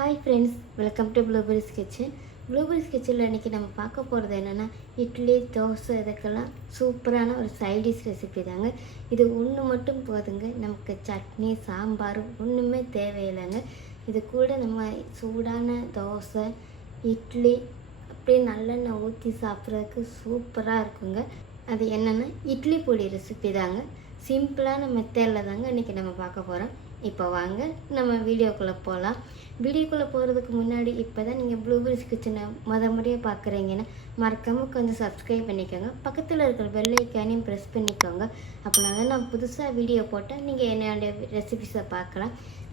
Hi friends, welcome to blueberries kitchen. Blueberries கிச்சனில் இன்றைக்கி நம்ம பார்க்க போகிறது என்னென்னா, இட்லி தோசை இதுக்கெல்லாம் சூப்பரான ஒரு சைடிஷ் ரெசிபி தாங்க. இது ஒன்று மட்டும் போதுங்க. நமக்கு சட்னி சாம்பார் ஒன்றுமே தேவையில்லைங்க. இது கூட நம்ம சூடான தோசை இட்லி அப்படியே நல்லெண்ணெய் ஊற்றி சாப்பிட்றதுக்கு சூப்பராக இருக்குங்க. அது என்னென்னா இட்லி பொடி ரெசிபி தாங்க. சிம்பிளான மெத்தடில் தாங்க இன்றைக்கி நம்ம பார்க்க போகிறோம். இப்போ வாங்க நம்ம வீடியோக்குள்ளே போகலாம். வீடியோக்குள்ளே போகிறதுக்கு முன்னாடி இப்போ தான் நீங்கள் ப்ளூபெரிஸ் கிச்சனை முறையாக பார்க்குறீங்கன்னா மறக்காமல் கொஞ்சம் சப்ஸ்கிரைப் பண்ணிக்கோங்க. பக்கத்தில் இருக்கிற பெல் ஐக்கானையும் ப்ரெஸ் பண்ணிக்கோங்க. அப்படின்னா தான் நான் புதுசாக வீடியோ போட்டால் நீங்கள் என்னுடைய ரெசிபிஸை பார்க்கலாம்.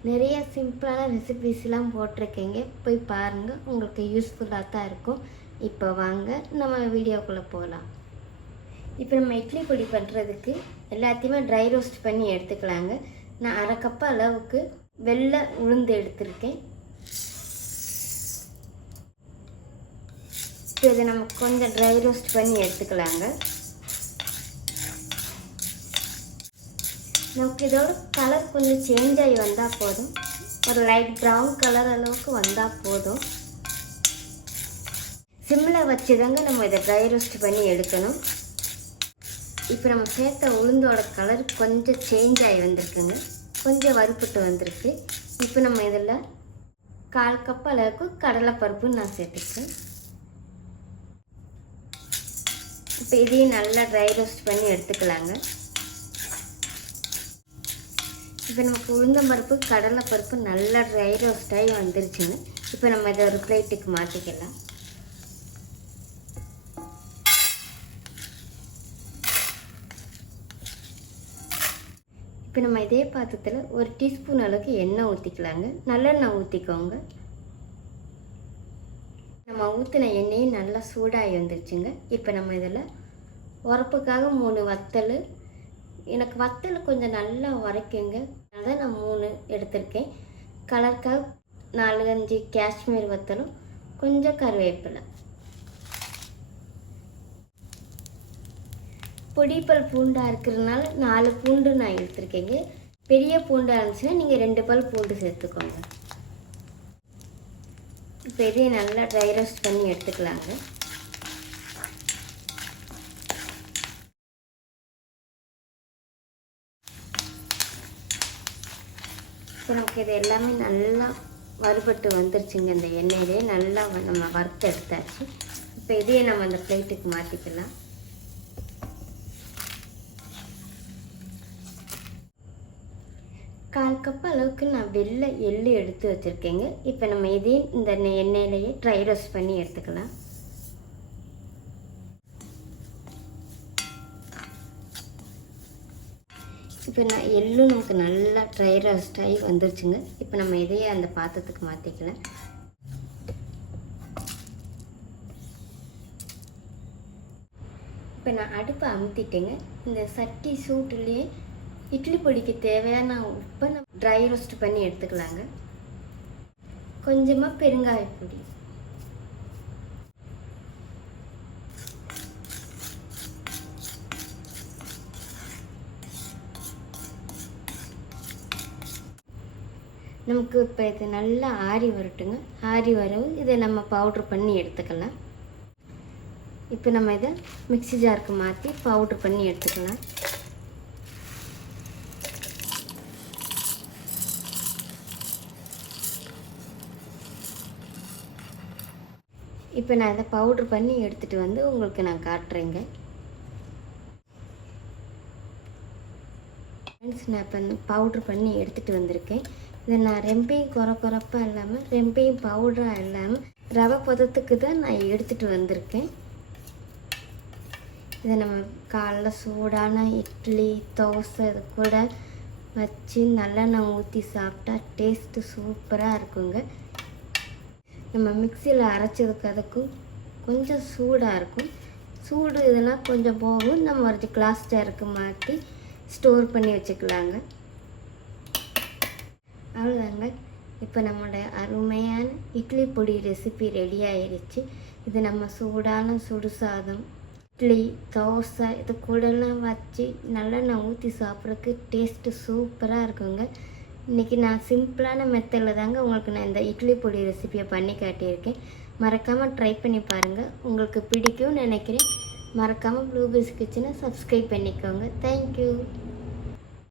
நிறைய சிம்பிளான ரெசிபிஸ்லாம் போட்டிருக்கீங்க, போய் பாருங்கள், உங்களுக்கு யூஸ்ஃபுல்லாக தான் இருக்கும். இப்போ வாங்க நம்ம வீடியோக்குள்ளே போகலாம். இப்போ நம்ம இட்லி பொடி பண்ணுறதுக்கு எல்லாத்தையுமே ட்ரை ரோஸ்ட் பண்ணி எடுத்துக்கலாங்க. நான் அரை கப்பு அளவுக்கு வெள்ளை உளுந்து எடுத்திருக்கேன். இப்போ இதை நம்ம கொஞ்சம் ட்ரை ரோஸ்ட் பண்ணி எடுத்துக்கலாங்க. நமக்கு இதோட கலர் கொஞ்சம் சேஞ்ச் ஆகி வந்தால் போதும். ஒரு லைட் ப்ரௌன் கலர் அளவுக்கு வந்தால் போதும். சிம்மில் வச்சு தாங்க நம்ம இதை ட்ரை ரோஸ்ட் பண்ணி எடுக்கணும். இப்போ நம்ம சேர்த்த உளுந்தோட கலர் கொஞ்சம் சேஞ்ச் ஆகி வந்திருக்குங்க, கொஞ்சம் வறுப்பட்டு வந்திருக்கு. இப்போ நம்ம இதில் 1/4 கப் அளவுக்கு கடலைப்பருப்பு நான் சேர்த்துக்கிறேன். இப்போ இதையும் நல்லா ட்ரை ரோஸ்ட் பண்ணி எடுத்துக்கலாங்க. இப்போ நமக்கு உளுந்தம்பருப்பு கடலைப்பருப்பு நல்லா ட்ரை ரோஸ்ட் ஆகி வந்துருச்சுங்க. இப்போ நம்ம இதை ஒரு பிளேட்டுக்கு மாற்றிக்கலாம். இப்போ நம்ம இதே பாத்திரத்தில் 1 டீஸ்பூன் அளவுக்கு எண்ணெய் ஊற்றிக்கலாங்க. நல்லெண்ணெய் ஊற்றிக்கோங்க. நம்ம ஊற்றின எண்ணெயும் நல்லா சூடாகி வந்துருச்சுங்க. இப்போ நம்ம இதில் உரப்புக்காக 3 வத்தல், எனக்கு வத்தல் கொஞ்சம் நல்லா உரைக்குங்க, அதனால் நான் 3 எடுத்திருக்கேன். கலருக்காக 4-5 காஷ்மீர் வத்தலும் கொஞ்சம் கருவேப்பிலை. பொடிப்பல் பூண்டாக இருக்கிறதுனால 4 பூண்டு நான் எடுத்துருக்கேங்க. பெரிய பூண்டாக இருந்துச்சுன்னா நீங்கள் 2 பல் பூண்டு சேர்த்துக்கோங்க. இப்போ இதையும் நல்லா ட்ரை ரோஸ்ட் பண்ணி எடுத்துக்கலாங்க. இப்போ நமக்கு இது எல்லாமே நல்லா வறுபட்டு வந்துருச்சுங்க. இந்த எண்ணெயிலே நல்லா நம்ம வறுத்து எடுத்தாச்சு. இப்போ இதையே நம்ம அந்த பிளேட்டுக்கு மாற்றிக்கலாம். கால் கப் அளவுக்கு நான் வெள்ளை எள்ளு எடுத்து வச்சுருக்கேங்க. இப்போ நம்ம இதையும் இந்த எண்ணெயிலேயே ட்ரை ரோஸ்ட் பண்ணி எடுத்துக்கலாம். இப்போ நான் எள்ளு நமக்கு நல்லா ட்ரை ரோஸ்ட் ஆகி வந்துருச்சுங்க. இப்போ நம்ம இதையே அந்த பாத்திரத்துக்கு மாற்றிக்கலாம். இப்போ நான் அடுப்பை அமுத்திட்டேங்க. இந்த சட்டி சூட்டுலேயே இட்லி பொடிக்கு தேவையான உப்பை நம்ம ட்ரை ரோஸ்ட் பண்ணி எடுத்துக்கலாங்க. கொஞ்சமாக பெருங்காயப்பொடி, நமக்கு இப்போ இது நல்லா ஆறி வரட்டுங்க. ஆறி வரவும் இதை நம்ம பவுட்ரு பண்ணி எடுத்துக்கலாம். இப்போ நம்ம இதை மிக்ஸி ஜாருக்கு மாற்றி பவுட்ரு பண்ணி எடுத்துக்கலாம். இப்போ நான் இதை பவுட்ரு பண்ணி எடுத்துகிட்டு வந்து உங்களுக்கு நான் காட்டுறேங்க. ஃப்ரெண்ட்ஸ், நான் இப்போ பவுட்ரு பண்ணி எடுத்துகிட்டு வந்திருக்கேன். இதை நான் ரெம்பையும் குறப்பாக இல்லாமல் ரெம்பையும் பவுடராக இல்லாமல் ரவை பதத்துக்கு தான் நான் எடுத்துகிட்டு வந்திருக்கேன். இதை நம்ம காலைல சூடான இட்லி தோசை இது கூட வச்சு நல்லெண்ணெய் ஊற்றி சாப்பிட்டா டேஸ்ட்டு சூப்பராக இருக்குங்க. நம்ம மிக்சியில் அரைச்சதுக்கு அதுக்கும் கொஞ்சம் சூடாக இருக்கும். சூடு இதெல்லாம் கொஞ்சம் போகும். நம்ம ஒரு கிளாஸ் ஜாருக்கு மாற்றி ஸ்டோர் பண்ணி வச்சுக்கலாங்க. அவ்வளோதாங்க. இப்போ நம்மளுடைய அருமையான இட்லி பொடி ரெசிபி ரெடி ஆயிடுச்சு. இது நம்ம சூடான சுடு சாதம் இட்லி தோசை இது கூடலாம் வச்சு நல்லெண்ணெய் ஊற்றி சாப்பிட்றதுக்கு டேஸ்ட்டு சூப்பராக இருக்குங்க. இன்றைக்கி நான் சிம்பிளான மெத்தடில் தாங்க உங்களுக்கு நான் இந்த இட்லி பொடி ரெசிபியை பண்ணி காட்டியிருக்கேன். மறக்காமல் ட்ரை பண்ணி பாருங்கள், உங்களுக்கு பிடிக்கும்னு நினைக்கிறேன். மறக்காமல் ப்ளூபெர்ரிஸ் கிச்சனை சப்ஸ்கிரைப் பண்ணிக்கோங்க. தேங்க்யூ.